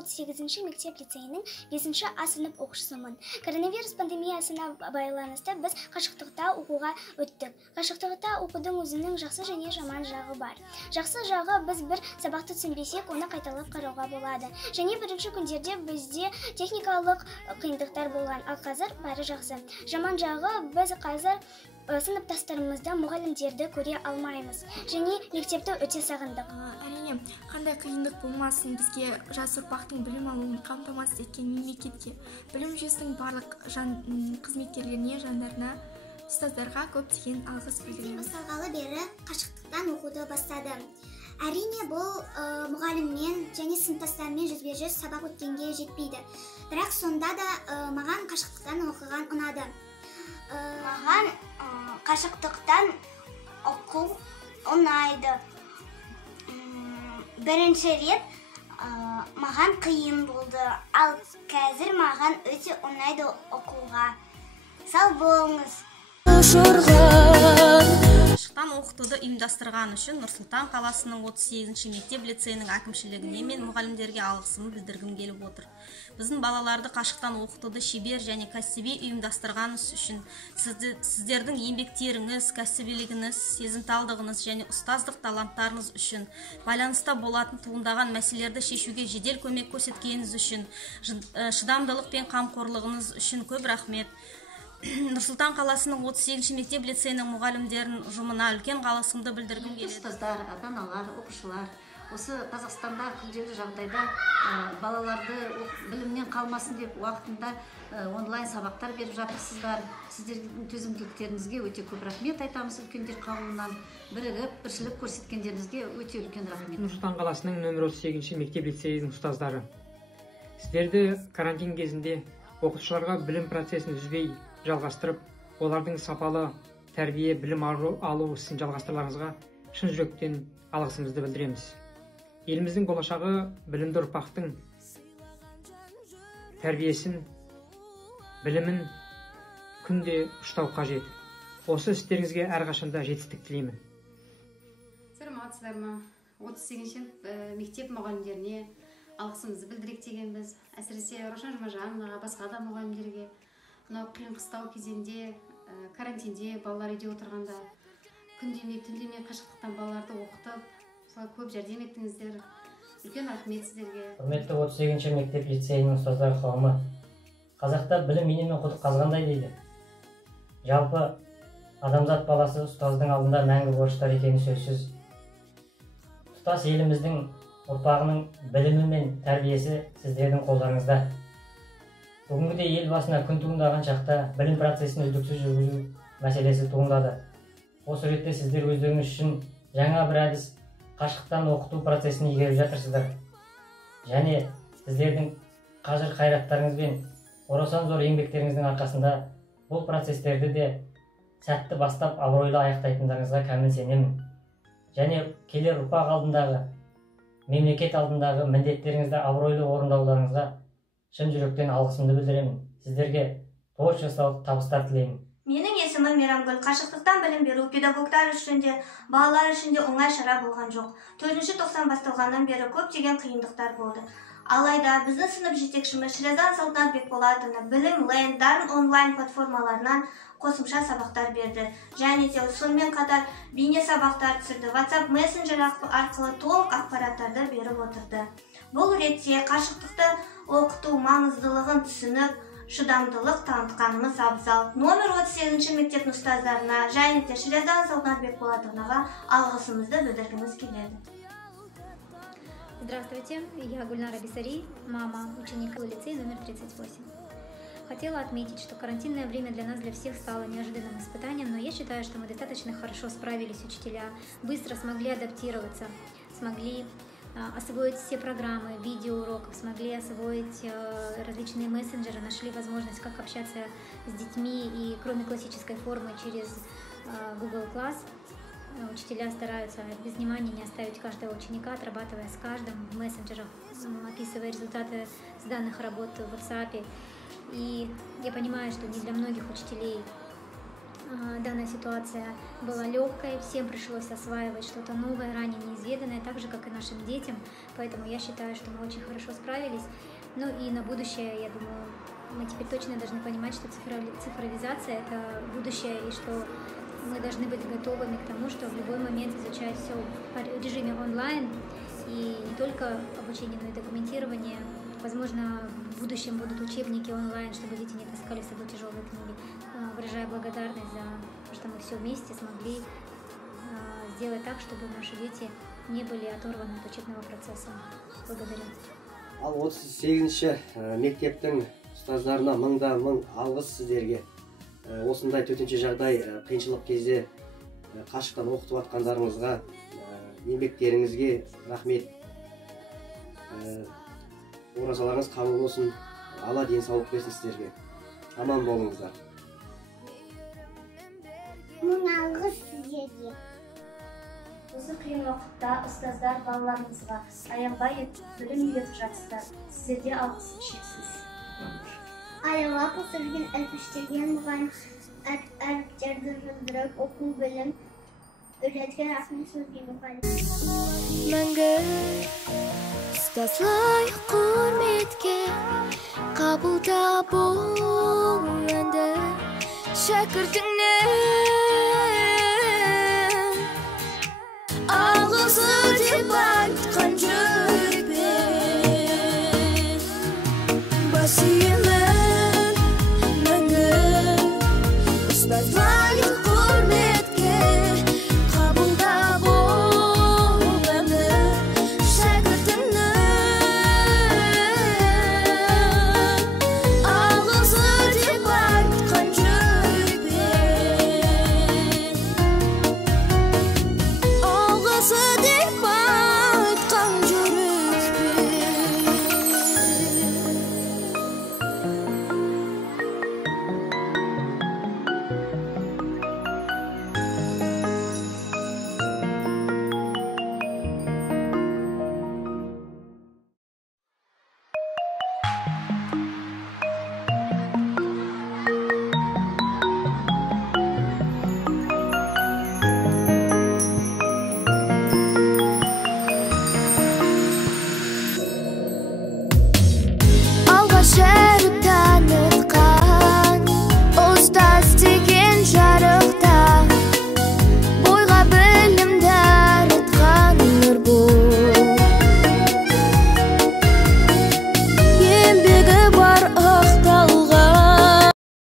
38-ші мектеп лицейінің 5-ші А сынып оқушысымын. Коронавирус пандемиясына байланысты біз қашықтықта оқуға өттік. Қашықтықта оқудың өзінің жақсы және жаман жағы бар. Жақсы жағы біз бір сабақты түсінбесек, оны қайталап қарауға болады. Және бірінші күндерде бізде техникалық қиындықтар болған, ал қазір бәрі жақсы. Жаман жағы біз қазір сыныптастарымызда мұғалімдерді көре алмаймыз. Және мектепті өте сағындық. Әрине, қандай қиындық болмасын, бізге жас ұрпақтың білім алуын қамтамасыз еткен мемлекетке, білім жүйесінің барлық қызметкерлеріне, жандарына, ұстаздарға көптеген алғыс білдіремін. Басталғалы бері қашықтықтан оқуды бастадым. Әрине, бұл мұғаліммен және сыныптастарымен жүзбе-жүз сабақ өткенге жетпейді. Бірақ сонда да маған қашықтықтан оқыған ұнады. Маған қашықтықтан оқу ұнайды. Бірінші рет маған қиын болды, ал қазір маған өте ұнайды оқуға. Сау болыңыз. Қашықтан оқытуды ұйымдастырған үшін Нұр-Сұлтан қаласының 38-ші мектеп лицейінің әкімшілігіне мен мұғалімдерге алғысымды білдіргім келіп отыр. Біздің балаларды қашықтан оқытуды шебер және кәсіби ұйымдастырғаныңыз үшін сіздердің еңбектеріңіз, кәсібилігіңіз, сезімталдығыңыз және ұстаздық таланттарыңыз үшін, байланыста болатын туындаған мәселелерді шешуге жедел көмек көрсеткеніңіз үшін, шыдамдылық пен қамқорлығыңыз үшін көп рахмет. Нұр-Сұлтан қаласының 38-ші мектеп лицейінің мұғалімдерінің ұжымына үлкен алғысымды білдіргім келеді. Ұстаздар, ата-аналар, оқушылар, осы Қазақстанда күрделі жағдайда балаларды білімнен қалмасын деп уақытында онлайн сабақтар беріп жатырсыздар. Сіздердің төзімділіктеріңізге өте көп рахмет айтамыз. Үлкендер қауымынан бірігіп, біршілік көрсеткендеріңізге өте үлкен рахмет. Нұр-Сұлтан қаласының нөмір 38-ші мектеп лицейінің ұстаздары, сіздерді карантин кезінде оқушыларға білім процесін үзбей жалғастырып, олардың сапалы тәрбие, білім алу ісін жалғастыруларыңызға шын жүректен алғысымызды білдіреміз. Еліміздің болашағы білімді ұрпақтың тәрбиесін, білімін күнде ұштау қажет. Осы істеріңізге әрқашанда жетістік тілеймін. Сәлеметсіздер ме? 38-ші мектеп мұғалімдеріне алғысымызды білдірек дегенбіз. Әсіресе Рошан Жұмажановаға, басқа да мұғалімдерге мынау қиын қыстау кезеңде, карантинде балалар үйде отырғанда күндемей, түндемей қашықтықтан балаларды оқытып, көп жәрдем еттіңіздер. Үлкен рахмет сіздерге. Құрметті 38-ші мектеп лицейінің ұстаздар қауымы, қазақта білім инемен құдық қазғандай дейді. Жалпы адамзат баласы ұстаздың алдында мәңгі борыштар екені сөзсіз. Тұтас еліміздің ұрпағының білімі мен тәрбиесі сіздердің қолдарыңызда. Бүгінгіде ел басына күн туындаған шақта білім процесін үздіксіз жүргізу мәселесі туындады. Осы ретте сіздер өздеріңіз үшін жаңа бір әдіс қашықтан оқыту процесін игеріп жатырсыздар. Және сіздердің қажыр қайраттарыңыз бен орасан зор еңбектеріңіздің арқасында бұл процестерді де сәтті бастап абыройлы аяқтайтындарыңызға кәміл сенемін. Және келер ұрпақ алдындағы, мемлекет алдындағы міндеттеріңізді абыройлы орындауларыңызға шын жүректен алғысымды білдіремін. Сіздерге творчестволық табыстар тілеймін. Менің есімім Мейрамгүл. Қашықтықтан білім беру педагогтар үшін де, балалар үшін де оңай шара болған жоқ. 4-ші тоқсан басталғаннан бері көптеген қиындықтар болды. Алайда біздің сынып жетекшіміз Шерезан Салтанат Бекболатовна білім дарын онлайн платформаларынан қосымша сабақтар берді. Және де сонымен қатар бейне сабақтар түсірді. WhatsApp мессенджер арқылы толық ақпараттарды беріп отырды. Бұл ретте қашықтықты оқыту маңыздылығын түсініп, шыдамдылық танытқанымыз абзал. Номер 38-ші мектептің ұстаздарына және де Шерезан Салтанат Бекболатовнаға алғысымызды білдіргіміз келеді. Здравствуйте, я Гульнара Бисари, мама ученика лицея номер 38. Хотела отметить, что карантинное время для нас, для всех, стало неожиданным испытанием, но я считаю, что мы достаточно хорошо справились, учителя, быстро смогли адаптироваться, смогли освоить все программы, видеоуроков, смогли освоить различные мессенджеры, нашли возможность, как общаться с детьми и кроме классической формы через Google Class. Учителя стараются без внимания не оставить каждого ученика, отрабатывая с каждым в мессенджерах, описывая результаты сданных работ в WhatsApp. И я понимаю, что не для многих учителей данная ситуация была легкой, всем пришлось осваивать что-то новое, ранее неизведанное, так же, как и нашим детям, поэтому я считаю, что мы очень хорошо справились. Ну и на будущее, я думаю, мы теперь точно должны понимать, что цифровизация – это будущее, и что мы должны быть готовыми к тому, что в любой момент изучать все в режиме онлайн, и не только обучение, но и документирование. Возможно, в будущем будут учебники онлайн, чтобы дети не таскали с собой тяжелые книги. Выражаю благодарность за то, что мы все вместе смогли сделать так, чтобы наши дети не были оторваны от учебного процесса. Благодарю. Ал 38-ші мектептің ұстаздарына мың алғыс сіздерге. Осындай төтенше жағдай қиыншылық кезде қашықтан оқытып жатқандарыңызға, еңбектеріңізге рахмет. Оразаларыңыз қабыл болсын. Алла денсаулық берсін сіздерге. Аман болыңыздар. Мың алғыс сіздерге. Осы қиын уақытта ұстаздар балаларымызға аянбай білім үйретіп жатсыздар. Сіздерге алғысым шексіз. Аялап отырған әлпештеген бұған әріптерді жындырып оқу білім öğretken rafını sözü muhalif. Мәңгі ұстазлай құрметке қабылда бол енді шәкіртіңнен